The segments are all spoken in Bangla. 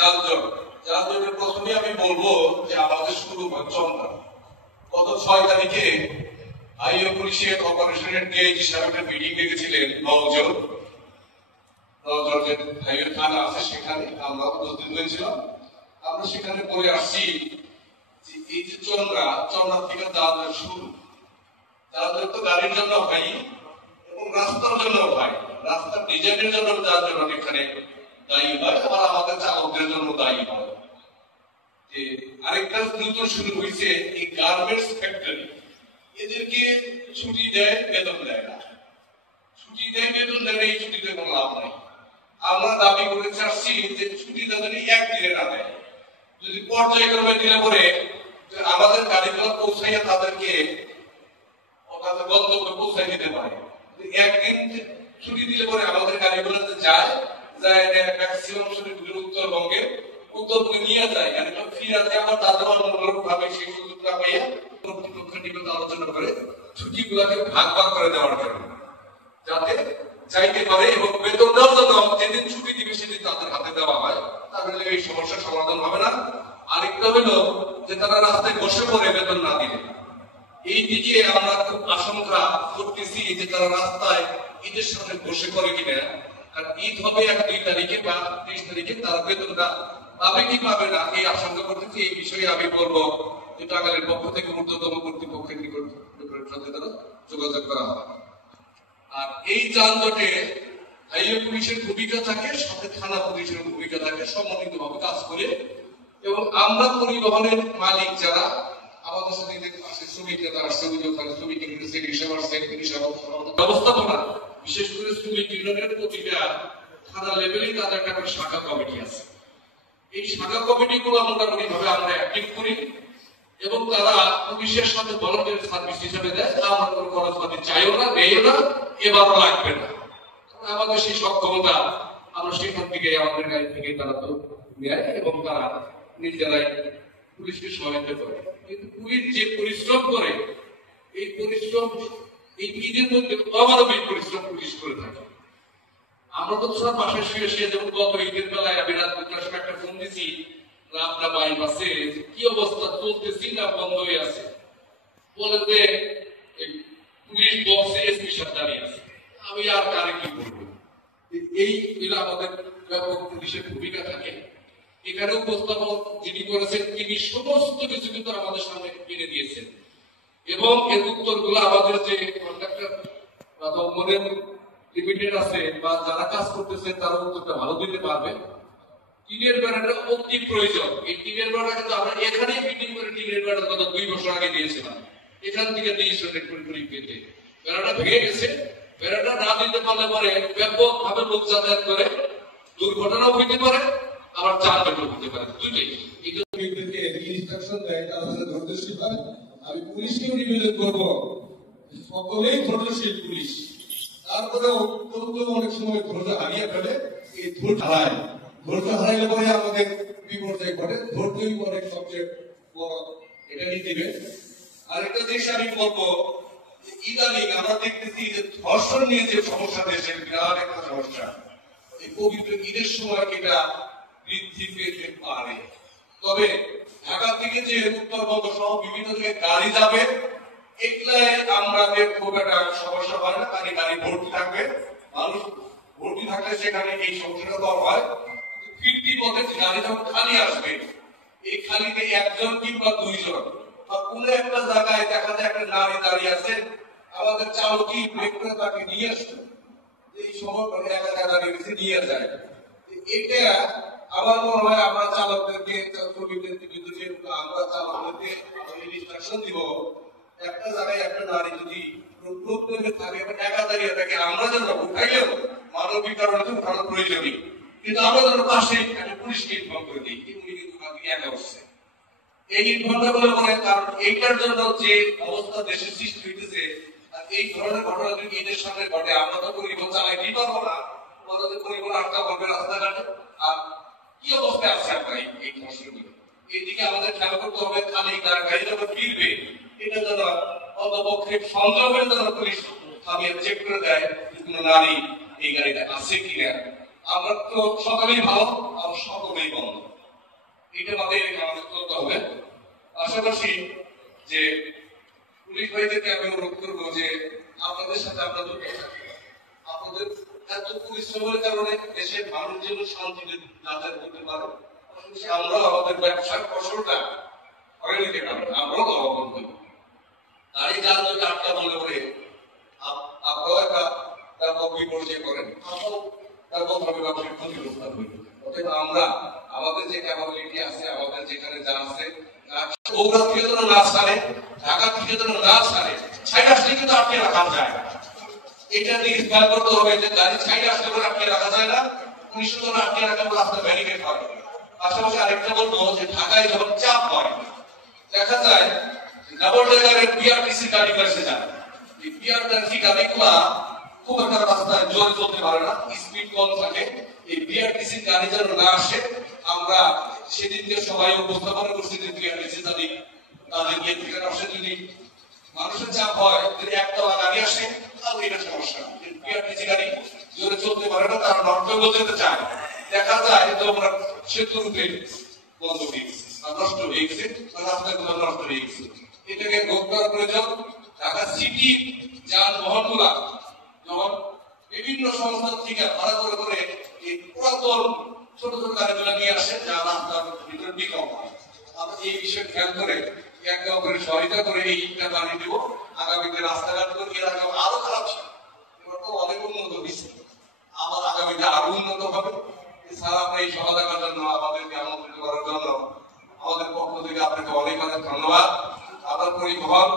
যানজট যানজটের প্রথমে আমি বলবো যে আমাদের শুরু হচ্ছে আমরা গত 6 তারিখে হাইওয়ে পুলিশের অপারেশনের ডিআইজি সাহেব একটা মিটিং ডেকেছিলেন নওজোর যে হাইওয়ে থানা আছে সেখানে আমরা উপস্থিত হয়েছিলাম। আমরা সেখানে পরে আসছি যে এই যে চন্দ্রা থেকে যানজট শুরু, যানজট তো গাড়ির জন্য হয় এবং রাস্তার জন্য হয়, রাস্তার ডিজাইনের জন্য যানজট অনেকখানে দায়ী হয়, আবার আমাদের চালকদের জন্য দায়ী হয়। আরেকটা দ্রুত শুরু হয়েছে এই গার্মেন্টস ফ্যাক্টরি, এদেরকে ছুটি দেয় বেতন দেয় না, ছুটি দেয় বেতন দেয় না, এই ছুটিতে কোনো লাভ নাই। আমরা দাবি করে চাচ্ছি যে ছুটি তাদের একদিনে না দেয়, যদি পর্যায়ক্রমে দিলে পরে আমাদের গাড়িগুলো পৌঁছাইয়া তাদেরকে তাদের গন্তব্যে পৌঁছাই দিতে পারে। একদিন ছুটি দিলে পরে আমাদের গাড়িগুলোতে যায় ম্যাক্সিমাম ছুটিগুলো উত্তরবঙ্গে নিয়ে যায়, ফিরাতে আবার তাদের অন্যরকম ভাবে সেই সুযোগটা পাইয়া কর্তৃপক্ষ নিকট আলোচনা করে ছুটিগুলোকে ভাগ ভাগ করে দেওয়ার জন্য, যাতে চাইতে পারে এবং বেতনটাও যেন যেদিন ছুটি দিবে সেদিন তাদের হাতে দেওয়া হয়, তাহলে এই সমস্যার সমাধান হবে না। আরেকটা হলো যে তারা রাস্তায় বসে পড়ে বেতন না দিলে, এই দিকে আমরা খুব আশঙ্কা করতেছি যে তারা রাস্তায় ঈদের সাথে বসে পড়ে কিনা, আর ঈদ হবে 1-2 তারিখে বা 30 তারিখে, তারা বেতনটা পাবে কি পাবে না এই আশঙ্কা করতেছি। এই বিষয়ে আমি বলবো যে টাঙ্গাইলের পক্ষ থেকে ঊর্ধ্বতন কর্তৃপক্ষের নিকট যোগাযোগ করা হবে। আর এই যানজটে হাইওয়ে পুলিশের ভূমিকা থাকে, সাথে থানা পুলিশের ভূমিকা থাকে, সমন্বিত ভাবে কাজ করে। এবং আমরা পরিবহনের মালিক যারা আমাদের সাথে শ্রমিকরা তারা ব্যবস্থাপনা, বিশেষ করে শ্রমিক ইউনিয়নের প্রতিটা থানা লেভেলে তাদের একটা শাখা কমিটি আছে। এই শাখা কমিটি গুলো মোটামুটি ভাবে আমরা অ্যাক্টিভ করি এবং তারা পুলিশের সাথে ভলান্টিয়ার সার্ভিস হিসেবে দেয়। আমরা কোনো খরচপাতি চাইও না, নেইও না, এবারও লাগবে না। আমাদের সেই সক্ষমতা আমরা সেখান থেকে আমাদের গাড়ি থেকে তারা তো নেয় এবং তারা নিজেরাই পুলিশকে সহায়তা করে। কিন্তু পুলিশ যে পরিশ্রম করে, এই পরিশ্রম এই ঈদের মধ্যে অমানবিক পরিশ্রম পুলিশ করে থাকে। আমরা তো সব বাসায় শুয়ে যেমন গত ঈদের বেলায় আমি রাত 2টার সময় একটা ফোন দিছি রামনা বাইপাসে কি অবস্থা চলতেছি না বন্ধ হয়ে আছে, বলে যে পুলিশ বক্সে এসপি সাহেব দাঁড়িয়ে আছে। আমি আর কারে কি করবো? এই আমাদের ব্যাপক পুলিশের ভূমিকা থাকে। এখানে উপস্থাপন যিনি করেছেন তিনি সমস্ত কিছু কিন্তু আমাদের সামনে এনে দিয়েছেন এবং এর উত্তরগুলো আমাদের যে কন্ট্রাক্টর বা মনের লিমিটেড আছে বা যারা কাজ করতেছে তারা উত্তরটা ভালো দিতে পারবে। টিনের বেড়াটা অতি প্রয়োজন। এই টিনের বেড়া কিন্তু আমরা এখানেই মিটিং করে টিনের বেড়া গত 2 বছর আগে দিয়েছিলাম, এখান থেকে 300 পেতে বেড়াটা ভেঙে গেছে। বেড়াটা না দিতে পারলে পরে ব্যাপক ভাবে লোক যাতায়াত করে দুর্ঘটনাও হইতে পারে, আবার যানজটও হতে পারে, দুটোই। আমি পুলিশকেও নিবেদন করবো সকলেই ধৈর্যশীল পুলিশ, তারপরে অনেক সময় ধৈর্য হারিয়ে ফেলে। এই ধৈর্য হারাইলে পরে আমাদের বিপর্যয় ঘটে। ধৈর্যই অনেক সবচেয়ে বড় এটা নিতে। আরেকটা জিনিস আমি বলবো, ইদানিং আমরা দেখতেছি যে ধর্ষণ নিয়ে যে সমস্যা দেশের বিরাট একটা সমস্যা, এই পবিত্র ঈদের সময় এটা বৃদ্ধি পেতে পারে। তবে ঢাকা থেকে যে উত্তরবঙ্গ সহ বিভিন্ন জায়গায় গাড়ি যাবে, এগুলাই আমাদের খুব একটা সমস্যা হয় না, গাড়ি ভর্তি থাকবে। মানুষ ভর্তি থাকলে সেখানে এই সমস্যাটা তো হয়। ফিরতি পথে গাড়ি যখন খালি আসবে, এই খালিতে 1জন কিংবা 2জন বা কোন একটা জায়গায় দেখা যায় একটা নারী দাঁড়িয়ে আছে, আমাদের চালকই ব্রেক করে তাকে নিয়ে আসতো, এই সময় একা দাঁড়িয়ে গেছে নিয়ে যায়। এটা আমার মনে হয় আমরা চালকদেরকে আমরা চালকদেরকে ইনস্ট্রাকশন দিব, একটা জায়গায় একটা নারী যদি থাকে একা দাঁড়িয়ে থাকে, আমরা যেন উঠাইলেও মানবিক কারণে উঠানোর প্রয়োজনই, কিন্তু আমরা যেন পাশে একটা পুলিশকে ইনফর্ম করে দিই উনি কিন্তু একা বসছে। এই ইনফর্মটা বলে মনে, কারণ এইটার জন্য যে অবস্থা দেশে সৃষ্টি হইতেছে, আর এই ধরনের ঘটনা যদি ঈদের সামনে ঘটে, আমরা তো পরিবহন চালাইতেই পারবো না, আমাদের পরিবহন আটকা পড়বে রাস্তাঘাটে। আর কি অবস্থায় আছে আমরা এই সমস্যাগুলো, এইদিকে আমাদের খেয়াল করতে হবে। খালি গাড়ি যখন ফিরবে, এটা যেন অন্তপক্ষে সন্দেহ করে যেন পুলিশ থামিয়ে চেক করে দেয় কোন নারী এই গাড়িটা আছে কিনা। আমরা তো সকলেই ভালো, আর সকলেই বন্ধ। এটা মাথায় রেখে আমাদের চলতে হবে। পাশাপাশি যে পুলিশ ভাইদেরকে আমি অনুরোধ করবো যে আপনাদের সাথে আমরা জড়িত থাকি। আপনাদের এত পরিশ্রমের কারণে দেশের মানুষ যেন শান্তিতে যাতায়াত করতে পারে, আমরা আমাদের ব্যবসার ফসলটা ঘরে নিতে পারি, আমরাও লাভবান হই। গাড়ি যানজটে আটকা বলে করে আপনারাও একটা ব্যাপক বিপর্যয় করেন, আমরাও ব্যাপকভাবে ব্যবসায় ক্ষতিগ্রস্ত হই। অতএব আমরা আমাদের যে ক্যাপাবিলিটি আছে, আমাদের যেখানে যা আছে, বগুড়া থেকে যেন না ছাড়ে, ঢাকা থেকে যেন না ছাড়ে, সাইড আসলে কিন্তু আটকে রাখা যায়। এটা দিকে খেয়াল করতে হবে যে গাড়ি সাইড আসলে করে আটকে রাখা যায় না, পুলিশ যেন আটকে রাখা রাস্তা ব্যারিকেড করে। পাশাপাশি আরেকটা বলবো যে ঢাকায় যখন চাপ হয়, দেখা যায় ডাবল ডেকারের বিআরটিসি গাড়ি বেসে যায়। এই বিআরটিসি গাড়িগুলা খুব একটা রাস্তায় জোরে চলতে পারে না, স্পিড কম থাকে। এই বিআরটিসি গাড়ি যেন না আসে, আমরা সেদিনকে সবাই উপস্থাপনা করছি যে বিআরটিসি যদি তাদেরকে ঠিকানা আসে, যদি মানুষের চাপ হয়, যদি একতলা গাড়ি আসে তাহলে এটা সমস্যা। বিআরটিসি গাড়ি জোরে চলতে পারে না, তারা নর্থ বেঙ্গল যেতে চায়। দেখা যায় যে আমরা সেতু রূপে বন্ধ হয়ে গেছে, নষ্ট হয়ে গেছে, রাস্তাগুলো নষ্ট হয়ে গেছে। এটাকে রোধ করার প্রয়োজন। ঢাকা সিটি যানবাহনগুলা যখন বিভিন্ন সংস্থা থেকে ভাড়া করে করে এই পুরাতন ছোট ছোট গাড়িগুলো নিয়ে আসে, যা রাস্তার ভিতরে বিকম হয়। আমরা এই বিষয়ে খেয়াল করে একে অপরের সহায়তা করে এইটা বানিয়ে দেবো। আগামীতে রাস্তাঘাট করে এলাকা আরো খারাপ ছিল, এবার তো অনেক উন্নত হয়েছে, আবার আগামীতে আরো উন্নত হবে। এছাড়া আমরা এই সহায়তার জন্য আমাদেরকে আমন্ত্রিত করার জন্য আমাদের পক্ষ থেকে আপনাকে অনেক অনেক ধন্যবাদ। আপনার পরিবহন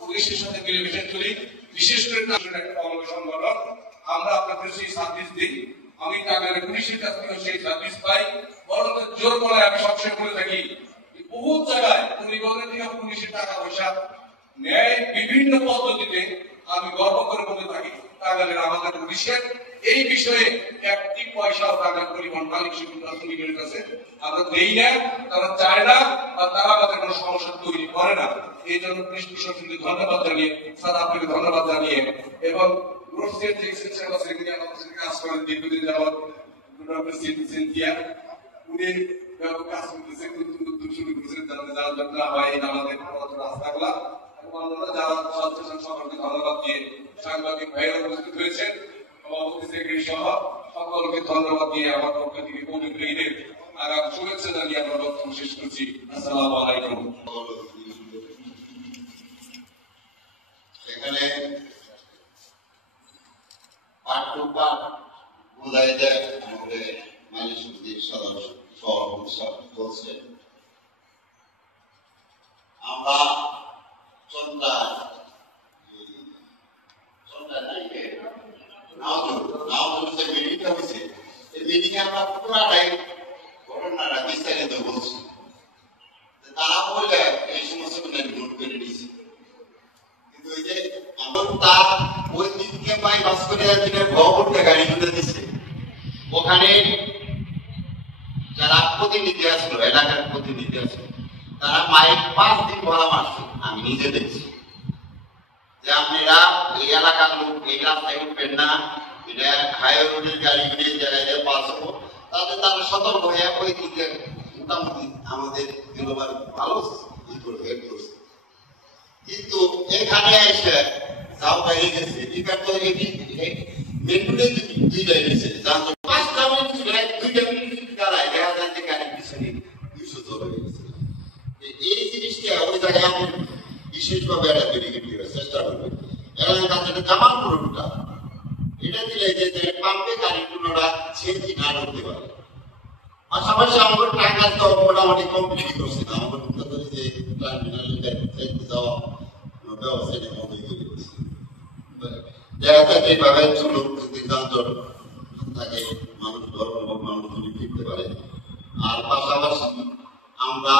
পুলিশের সাথে মিলেমিশে চলি, বিশেষ করে একটা সংগঠন, আমরা আপনাদের সেই সার্ভিস দিই। আমি টাকার পুলিশের কাছ থেকে সেই সার্ভিস পাই, বরং জোর করায় আমি সবসময় বলে থাকি বহু জায়গায় পরিবহনের থেকে পুলিশের টাকা পয়সা নেয় বিভিন্ন পদ্ধতিতে। আমি গর্ব করে বলে থাকি টাকালের আমাদের পুলিশের এই বিষয়ে একটি পয়সাও টাকা পরিবহন মালিক শ্রমিকের কাছে আমরা দেই না, তারা চায় না, বা তারা আমাদের কোনো সমস্যা তৈরি করে না। এই জন্য পুলিশ প্রশাসনকে ধন্যবাদ জানিয়ে, স্যার আপনাকে ধন্যবাদ জানিয়ে, এবং রোডসের যে সেবা সেগুলি আমাদের সাথে কাজ করেন দীর্ঘদিন যাবৎ, উনি কাজ করতেছে, শুরু করেছেন যারা না হয় আমাদের রাস্তাগুলা। যারা সকলকে ধন্যবাদ দিয়ে সাংবাদিক ভাইরা উপস্থিত হয়েছেন, সভাপতি সেক্রেটারি সহ সকলকে ধন্যবাদ দিয়ে আমার পক্ষ থেকে পবিত্র ঈদের আগাম শুভেচ্ছা জানিয়ে আমরা বক্তব্য শেষ করছি। আসসালামু আলাইকুম। এখানে পাঠ টু পাঠ বোঝাই যায় আমাদের মালিক সমিতির সদস্য সভাপতি বলছে, আমরা ঘটনাটা বিস্তারিত বলছি। তারা বললে এই সমস্ত নোট করে নিয়েছি, কিন্তু ওই যে তার ওই দিনকে বাইপাস করে ভবনটা গাড়ি তুলে দিচ্ছে, ওখানে যারা প্রতিনিধি আসলো, এলাকার প্রতিনিধি আসলো, তারা মাইক 5 দিন পরামর্শ আমি নিজে দেখছি যে আপনারা এই এলাকার লোক এই রাস্তায় উঠবেন না, এটা হাইওয়ে রোডের গাড়িগুলি জায়গায় পাস হবো, তাদের তারা সতর্ক হয়ে ওই দিকে মোটামুটি আমাদের ভালো করছে। কিন্তু এখানে এসে যাও বাইরে গেছে, এবার তো মেট্রোলে দুইটা গেছে, 5টা মিনিট 2টা মিনিট দাঁড়ায়, দেখা যায় যে গাড়ির পিছনে 200 চলে গেছে। এই জিনিসটা ওই জায়গায় আমি বিশেষভাবে একটা ব্যারিকেড দেওয়ার চেষ্টা করবো। এলাকার কাছে জামালপুর রোডটা এটা দিলে যে পাম্পে গাড়িগুলোরা ছেড়ে না ঢুকতে পারে। পাশাপাশি আমাদের টাকা তো মোটামুটি কমপ্লিট করছে না, আমাদের যে টার্মিনালে যাওয়া ব্যবস্থা বন্ধ করে দিচ্ছে। দেখা যায় এইভাবে চলুক, যদি যানজট থাকে মানুষ ধর্মভাব মানুষ যদি ফিরতে পারে। আর পাশাপাশি আমরা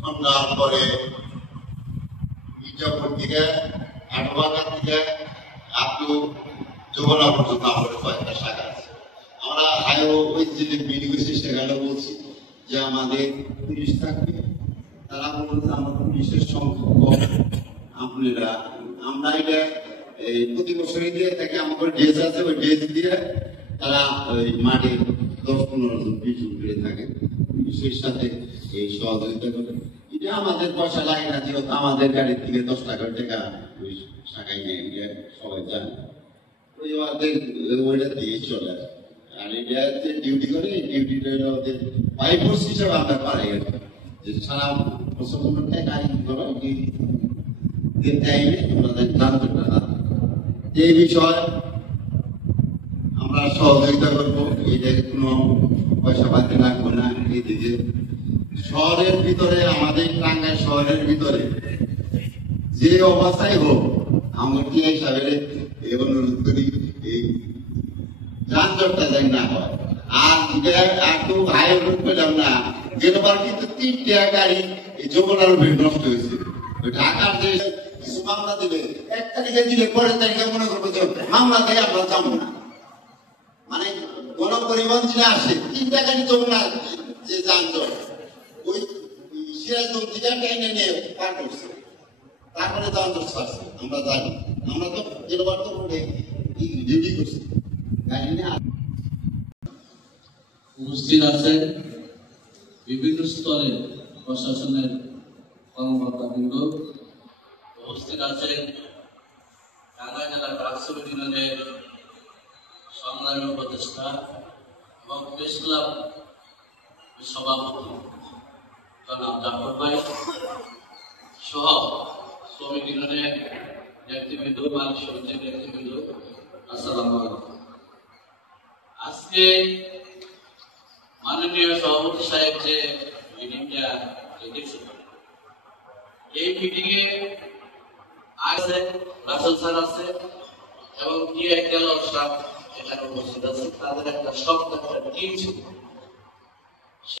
সন্ধ্যার পরে মির্জাপুর থেকে আটবাগান থেকে আপনি যমুনা পর্যন্ত আমাদের কয়েকটা শাখা আছে। আমরা ওই যে ভিডিও সেখানে বলছি যে আমাদের পুলিশ থাকবে, তারা বলছে আমার পুলিশের সংখ্যা কম, আপনারা আমরা এটা এই প্রতি বছরই দিয়ে থাকে, আমাদের ড্রেস আছে, ওই ড্রেস দিয়ে তারা ওই মাঠে 10-15 জন 20 জন করে থাকে। পুলিশের সাথে এই সহযোগিতা করে। এটা আমাদের পয়সা লাগে না, যেহেতু আমাদের গাড়ির থেকে 10 টাকা ওই টাকাই নেই, সবাই জানে। ওদের ওইটা দিয়ে চলে, আর এটা যে ডিউটি করে এই ডিউটিটা ওদের বাইফোর্স হিসেবে আমরা পাই আর কি। যে সারা বছর গাড়ি করো টাইমে তোমাদের জানতে পারা এই বিষয় আমরা সহযোগিতা করবো। এদের কোনো পয়সা পাতি লাগবে না। এদিকে শহরের ভিতরে, আমাদের টাঙ্গাইল শহরের ভিতরে যে অবস্থায় হোক, আমরা কি হিসাবে অনুরোধ করি এই যানজটটা যেন না হয়। আর একটু হাই রোড পেলাম না, গেলবার কিন্তু 3টা গাড়ি এই যমুনার ভিড় নষ্ট হয়েছে। ঢাকার যে কিছু মামলা দিলে 1 তারিখে দিলে পরের তারিখে মনে করবো যে মামলা দিয়ে আমরা যাবো না। মানে গণপরিবহন যেটা আসে 3টা গাড়ি যমুনা যে যানজট, ওই সিরাজগঞ্জ থেকে ট্রেনে নিয়ে পার করছে, তারপরে যানজট ছাড়ছে। আমরা জানি, আমরা তো গেলবার তো ডিউটি করছি গাড়ি নিয়ে। উপস্থিত আছেন বিভিন্ন স্তরের প্রশাসনের কর্মকর্তাবৃন্দ, উপস্থিত আছেন টাঙ্গাইল জেলা ট্রাক ইউনিয়নের সংগ্রামী উপদেষ্টা এবং প্রেস ক্লাব সভাপতি জনাব জাফর ভাই সহ শ্রমিক ইউনিয়নের নেতৃবৃন্দ, মালিক সমিতির নেতৃবৃন্দ, আসসালামু আলাইকুম। আজকে মাননীয় সভাপতি সাহেব যে মিটিংটা দেখছেন, এই মিটিং এ আছে রাসেল স্যার আছে এবং কি একটা এখানে উপস্থিত আছে। তাদের একটা শক্ত একটা টিম ছিল।